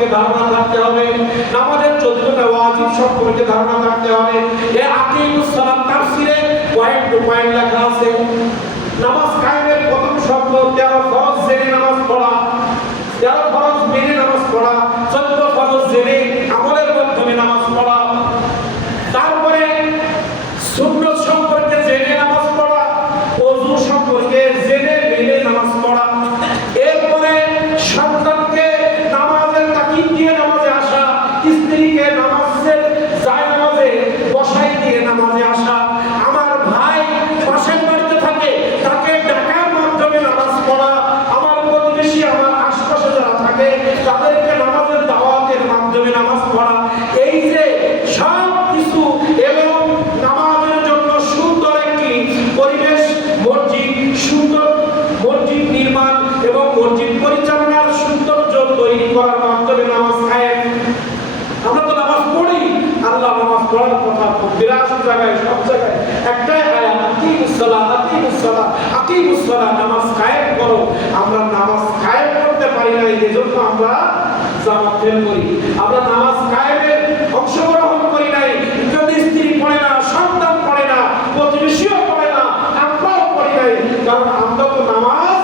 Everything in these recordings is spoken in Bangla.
সম্পর্কে ধারণা থাকতে হবে, নামাজের 14টা ওয়াজিব সম্পর্কে ধারণা থাকতে হবে। এই আকিমুস সালাত তাফসিরে পয়েন্ট টু পয়েন্ট লেখা আছে। নামাজ কায়েমের প্রথম শর্ত 13 ফরজ জেনে নামাজ পড়া, 13 ফরজ মেনে নামাজ পড়া, 14 ফরজ জেনে আমলের মাধ্যমে নামাজ পড়া। তারপরে সুন্নাত সম্পর্কে জেনে নামাজ পড়া, ওযু সম্পর্কে জেনে মেনে নামাজ পড়া। এরপরে সন্তানকে নামাজের তাকিদ দিয়ে নামাজে আসা, স্ত্রীকে নামাজের জায়নামাজে বসাই দিয়ে নামাজে আসা। আমার ভাই পাশের বাড়িতে থাকে, তাকে ডাকার মাধ্যমে নামাজ পড়া। আমার প্রতিবেশী, আমার আশপাশে যারা থাকে, তাদেরকে নামাজের দাওয়াতের মাধ্যমে নামাজ পড়া। এই যে সব কিছু এবং নামাজের জন্য সুন্দর একটি পরিবেশ, মসজিদ, সুন্দর মসজিদ নির্মাণ এবং মসজিদ পরিচালনার সৌন্দর্য তৈরি করার মাধ্যমে নামাজ কায়েম। আমরা তো নামাজ পড়ি, আল্লাহ নামাজ পড়ার কথা 82 জায়গায়, সব জায়গায় একটাই আয়াত, আকিমুস সালাত, আকিমুস সালাত, আকিমুস সালাত, নামাজ কায়েম করো। আমরা নামাজ কায়েম করতে পারি না, এজন্য আমরা জামাত ফেল করি। আমরা নামাজ কায়েমে অংশগ্রহণ করি নাই, যদি স্ত্রী পড়ে না, সন্তান পড়ে না, প্রতিবেশীও পড়ে না, আমরাও পড়ি নাই, কারণ আমরা তো নামাজ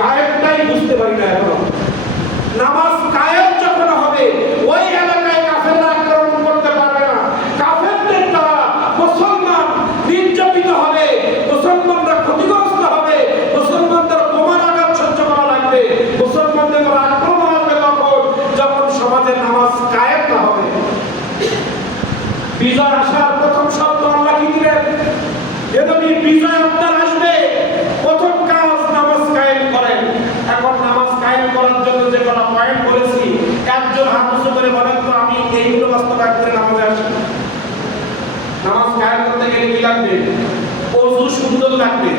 কায়েমটাই বুঝতে পারি না এখনো। নামাজ কায়েম যখন হবে, ওই এলাকায় কাফেররা আক্রমণ করতে পারবে না। কাফেরদের দ্বারা মুসলমান নির্যাতিত হবে, মুসলমানরা ক্ষতিগ্রস্ত হবে, মুসলমানদের বোমার আঘাত সহ্য করা লাগবে, মুসলমানদের দ্বারা আক্রমণ হবে তখন যখন সমাজে নামাজ কায়েম না হবে। বিজয় আসার প্রথম শব্দ আল্লাহ কি দিলেন? যদি বিজয় আপনার আসবে, প্রথম কাজ নামাজ কায়েম করেন। এখন নামাজ কায়েম করার জন্য যে কটা পয়েন্ট বলেছি, একজন হাত উঁচু করে বলেন তো আমি এইগুলো বাস্তবায়ন করে নামাজে আসি। নামাজ কায়েম করতে গেলে কি লাগবে? ওযু সুন্দর লাগবে।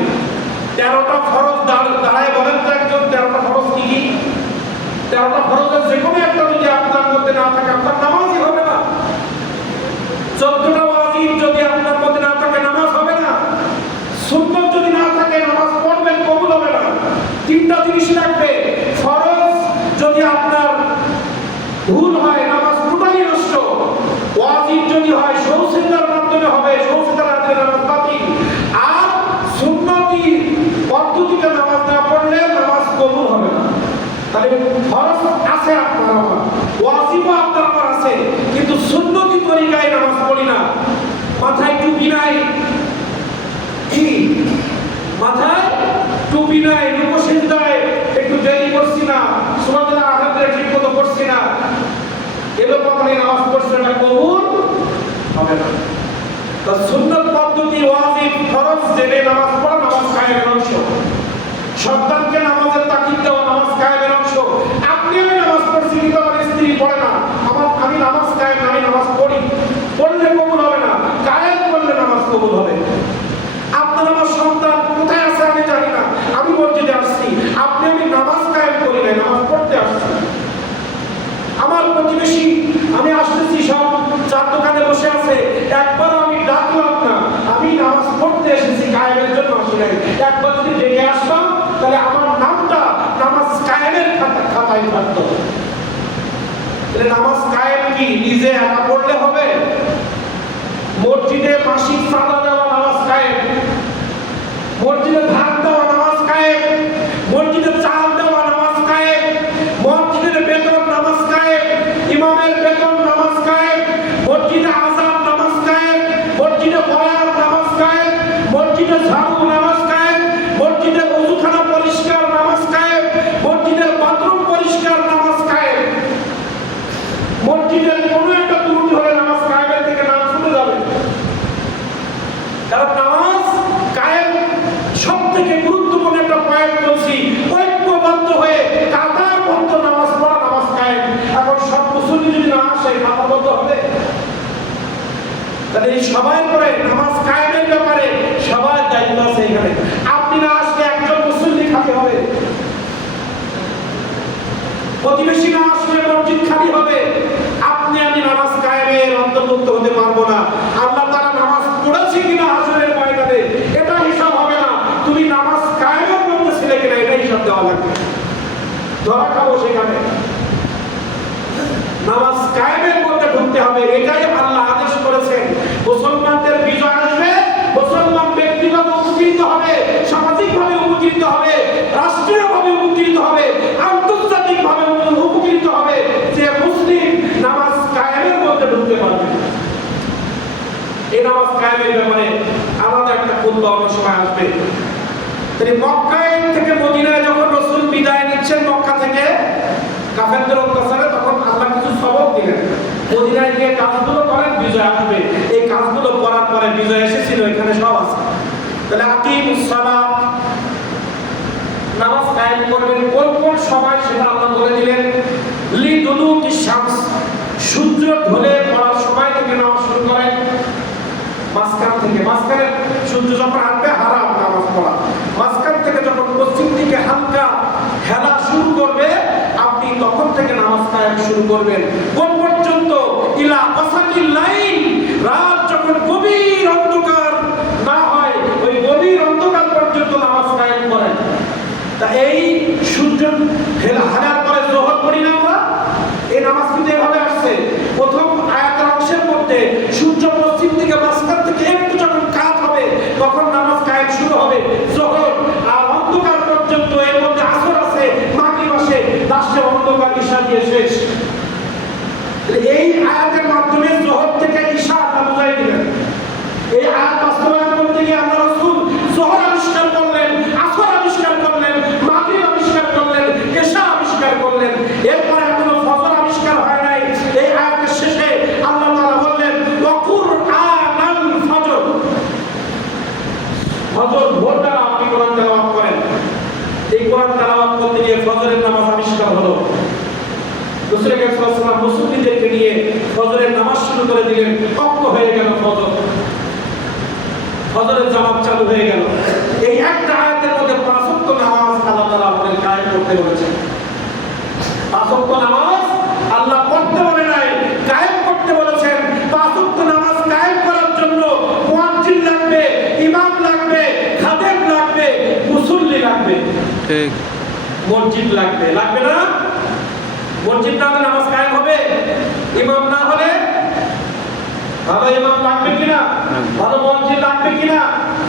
13টা ফরজ দাঁড়ায় বলেন তো একজন 13টা ফরজ কি কি? 13টা ফরজের যে কোনো একটা যদি আপনার মধ্যে না থাকে, আপনার নামাজই হবে না। 14টা ওয়াজিব যদি আপনার মধ্যে না থাকে, নামাজ হবে না। সুন্নাত যদি না থাকে, নামাজ পড়বেন কবুল হবে না। 3টা জিনিস লাগবে। ফরজ যদি আপনার ভুল হয়, নামাজ টোটালি নষ্ট। ওয়াজিব যদি হয়, সৌসিদার মাধ্যমে হবে, সৌসিদার আগে নামাজ বাতিল। আর সুন্নতি পদ্ধতিতে নামাজ না পড়লে নামাজ কবুল হবে না। তাহলে ফরজ আছে আপনার আমার, ওয়াজিবও আপনার আমার আছে, কিন্তু সুন্নতি তরিকায় নামাজ পড়ি না। মাথায় টুপি নাই, কি মাথায় টুপি নাই, রুকু সিজদায় একটু দেরি করছি না, সুবহানাল্লাহ আহাদের ঠিক মতো করছি না, এরকম করে নামাজ পড়ছে না, কবুল হবে না। তো সুন্নাত পদ্ধতি, ওয়াজিব, ফরজ জেনে নামাজ পড়া নামাজ কায়েমের অংশ। সন্তানকে নামাজের তাকিদ দেওয়া নামাজ কায়েমের অংশ। আপনি আমি নামাজ পড়ছি কিন্তু আমার স্ত্রী পড়ে না, আমি নামাজ কায়েম, আমি নামাজ পড়ি, পড়লে কবুল হবে না, কায়েম করলে নামাজ কবুল হবে। আপনার আমার সন্তান কোথায় আছে আমি জানি না, আমি মসজিদে আসছি, আপনি আমি নামাজ কায়েম করি নাই, নামাজ পড়তে আসছি। আমার প্রতিবেশী, আমি আসতেছি, সব চার দোকানে বসে আছে, একবার আমি ডাকলাম না, আমি নামাজ পড়তে এসেছি, কায়েমের জন্য আসি নাই। একবার যদি ডেকে আসলাম, তাহলে আমার নামটা নামাজ কায়েমের খাতায় থাকতো। নামাজ কায়েম কি নিজে একা পড়লে হবে? মসজিদে মাসিক চাঁদা দেওয়া নামাজ কায়েম, মসজিদে ধান দেওয়া নামাজ কায়েম, মসজিদে চাল দেওয়া নামাজ কায়েম, মসজিদের বেতন নামাজ কায়েম, ইমামের বেতন নামাজ কায়েম, মসজিদে আযান নামাজ কায়েম, মসজিদে বয়ান নামাজ কায়েম, মসজিদে ঝাড়ু নামাজ কায়েম, মসজিদে ওযুখানা পরিষ্কার নামাজ কায়েম, মসজিদের বাথরুম পরিষ্কার নামাজ কায়েম। মসজিদের কোনো একটা ত্রুটি হলে নামাজ কায়েমের থেকে নাম শুনে যাবে। কারণ নামাজ কায়েম সবথেকে গুরুত্বপূর্ণ একটা পয়েন্ট বলছি, ঐক্যবদ্ধ হয়ে কাতারবদ্ধ নামাজ পড়া নামাজ কায়েম। এখন সব মুসল্লি যদি না আসে, কাতারবদ্ধ হবে? তাহলে এই সবাই করে নামাজ কায়েমের ব্যাপারে সবার দায়িত্ব আছে এখানে। আপনি না আসলে একজন মুসল্লি খালি হবে, প্রতিবেশী না আসলে মসজিদ খালি হবে, আপনি আমি নামাজ কায়েমের অন্তর্ভুক্ত হতে পারবো না। আল্লাহ তাআলা নামাজ পড়েছে কিনা হাসরের ময়দানে এটা হিসাব হবে না, তুমি নামাজ কায়েমের মধ্যে ছিলে কিনা এটা হিসাব দেওয়া লাগবে, ধরা খাবো সেখানে। নামাজ কায়েমের মধ্যে ঢুকতে হবে। এটাই আল্লাহ আদেশ করেছেন। মুসলমানদের বিজয় আসবে, মুসলমান ব্যক্তিগত উপকৃত হবে, সামাজিকভাবে উপকৃত হবে, রাষ্ট্রীয়ভাবে উপকৃত হবে, আন্তর্জাতিকভাবে উপকৃত হবে যে মুসলিম নামাজ কায়েমের মধ্যে ঢুকতে পারবে। এই নামাজ কায়েমের ব্যাপারে আলাদা একটা খুতবা অন্য সময় আসবে। তিনি মক্কায় থেকে মদিনায় যখন রাসূল বিদায় নিচ্ছেন মক্কা থেকে কাফেরদের অত্যাচারে, তখন আল্লাহ কিছু সবক দিলেন। মদিনায় গিয়ে কাজগুলো করেন, বিজয় আসবে। এই কাজগুলো করার পরে বিজয় এসেছিল, এখানে সব আছে। তাহলে আকিমুস সালাত, নামাজ কায়েম করবেন কোন কোন সময় সেটা আল্লাহ বলে দিলেন। লিদুলুকি শামস, সূর্য ঢলে পড়ার সময় থেকে নামাজ শুরু করেন। মাঝখান থেকে, মাঝখানে সূর্য যখন আসবে হারাম নামাজ পড়া। মাঝখান থেকে যখন পশ্চিম দিকে হালকা হেলা শুরু করবে, আপনি তখন থেকে নামাজ কায়েম শুরু করবেন। কোন পর্যন্ত? ইলা ওয়াসাকিল লাইল, রাত যখন গভীর অন্ধকার না হয়, ওই গভীর অন্ধকার পর্যন্ত নামাজ কায়েম করেন। তা এই সূর্য হারার পরে যোহর পড়ি না আমরা, এই নামাজ কিন্তু এভাবে আসছে। প্রথম আয়াতের অংশের মধ্যে সূর্য পশ্চিম দিকে মাঝখান থেকে একটু যখন কাত হবে, তখন নামাজ কায়েম শুরু হবে যোহর। আর অন্ধকার পর্যন্ত এর মধ্যে আসর আছে, মাগরিব আসে, লাস্টে অন্ধকার ঈশা দিয়ে শেষ। এই আয়াতের মাধ্যমে যোহর থেকে ঈশা আল্লাহ বুঝাই দিলেন। এই আয়াত বাস্তবায়ন করতে গিয়ে আল্লাহ রাসূল যোহর আবিষ্কার করলেন, আসর আবিষ্কার করলেন, মাগরিব আবিষ্কার করলেন, ঈশা আবিষ্কার করলেন। এরপরে এখনো ফজর আবিষ্কার হয় নাই। এই আয়াতের শেষে আল্লাহ তাআলা বললেন ওয়াকুরআনাল ফজর, ফজর ভোরটা আপনি কোরআন তেলাওয়াত করেন। এই কোরআন তেলাওয়াত করতে গিয়ে ফজরের নামাজ আবিষ্কার হলো। রাসূল সাল্লাল্লাহু আলাইহি ওয়াসাল্লাম মুসল্লিদেরকে নিয়ে ফজরের নামাজ শুরু করে দিলেন। ওয়াক্ত হয়ে গেল ফজর, ফজরের জামাত চালু হয়ে গেল। এই একটা আয়াতের মধ্যে 5 ওয়াক্ত নামাজ আল্লাহ তাআলা আমাদের কায়েম করতে বলেছেন। 5 ওয়াক্ত নামাজ আল্লাহ পড়তে বলে নাই, কায়েম করতে বলেছেন। 5 ওয়াক্ত নামাজ কায়েম করার জন্য মুয়াজ্জিন লাগবে, ইমাম লাগবে, খাদেম লাগবে, মুসল্লি লাগবে, ঠিক মসজিদ লাগবে। লাগবে না? মসজিদ না হলে নামাজ কায়েম হবে? ইমাম না হলে? ভালো ইমাম লাগবে কিনা? ভালো মসজিদ লাগবে কিনা?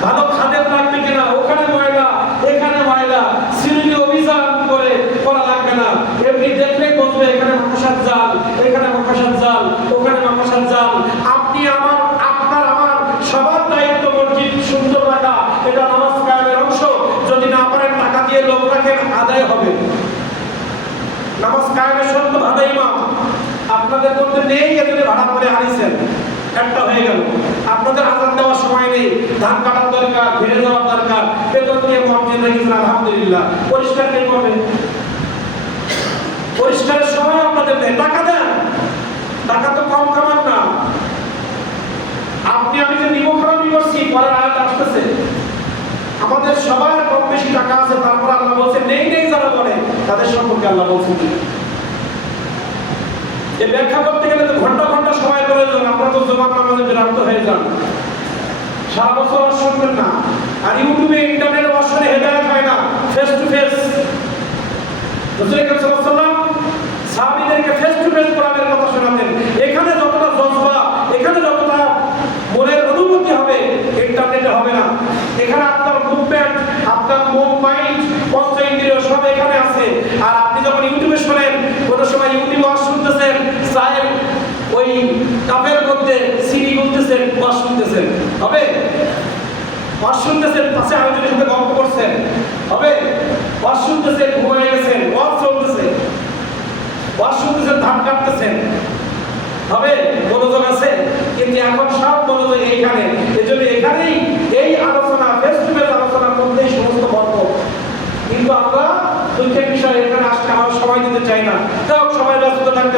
ভালো খাদেম লাগবে কিনা? ওখানে ময়লা, এখানে ময়লা, সিরিলি অভিযান করে করা লাগবে না। এমনি দেখলে বুঝবে এখানে মাকসাদ জাল, এখানে মাকসাদ জাল, ওখানে মাকসাদ জাল। আপনি আমার, আপনার, আমার সবার দায়িত্ব মসজিদ সুন্দর রাখা। এটা নামাজ কায়েমের অংশ। যদি না পারেন টাকা দিয়ে লোক রাখেন, আদায় হবে। নামাজ কায়েমের শর্ত ভালো ইমাম। আপনাদের মধ্যে নেই, এজন্য ভাড়া করে আনিছেন, একটা হয়ে গেল। আপনাদের আযান দেওয়ার সময় নেই, ধান কাটার দরকার, ঘিরে যাওয়ার দরকার, বেতন দিয়ে মসজিদ রেখেছেন, আলহামদুলিল্লাহ। পরিষ্কার কে করবে? পরিষ্কারের সময় আপনাদের নেই, টাকা দেন। টাকা তো কম কামান না। আপনি আমি যে নিমখরামি করছি, পরের আয়াত আসতেছে। আমাদের সবার কম বেশি টাকা আছে, তারপর আল্লাহ বলছেন নেই নেই যারা বলে তাদের সম্পর্কে আল্লাহ বলছেন। এই ব্যাখ্যা করতে গেলে তো ঘন্টা ঘন্টা সময় প্রয়োজন। আপনারা তো জমা নামাজে বিরক্ত হয়ে যান, সারা বছর শুনবেন না। আর ইউটিউবে, ইন্টারনেটে বসলে হেদায়েত হয় না, ফেস টু ফেস। রাসূল সাল্লাল্লাহু আলাইহি ওয়াসাল্লাম সাহাবীদেরকে ফেস টু ফেস কোরআনের কথা শোনাতেন। এখানে যতটা জজবা, এখানে যতটা মনের অনুভূতি হবে, ইন্টারনেটে হবে না। এখানে আপনার মুভমেন্ট, আপনার মাইন্ড, পঞ্চ ইন্দ্রিয় সব এখানে আছে। আর আপনি যখন ইউটিউবে শোনেন, কোনো সময় ইউটিউবে ওয়াজ শুনতেছেন, সাহেব ওই কাপের মধ্যে সিডি গুনতেছেন, ওয়াজ শুনতেছেন, হবে? ওয়াজ শুনতেছেন, পাশে আরেকজনের সাথে গল্প করছেন, হবে? ওয়াজ শুনতেছেন, ঘুমিয়ে গেছেন, ওয়াজ চলতেছে, ওয়াজ শুনতেছেন, ধান কাটতেছেন, হবে? মনোযোগ আছে? কিন্তু এখন সব মনোযোগ এইখানে। এজন্য এখানেই এই আলোচনা, ফেস টু ফেস আলোচনার মধ্যেই সমস্ত বরকত। কিন্তু আমরা দুইটা বিষয় এখানে আসতে আমরা সময় দিতে চাই না। তাও সবাই ব্যস্ত থাকতে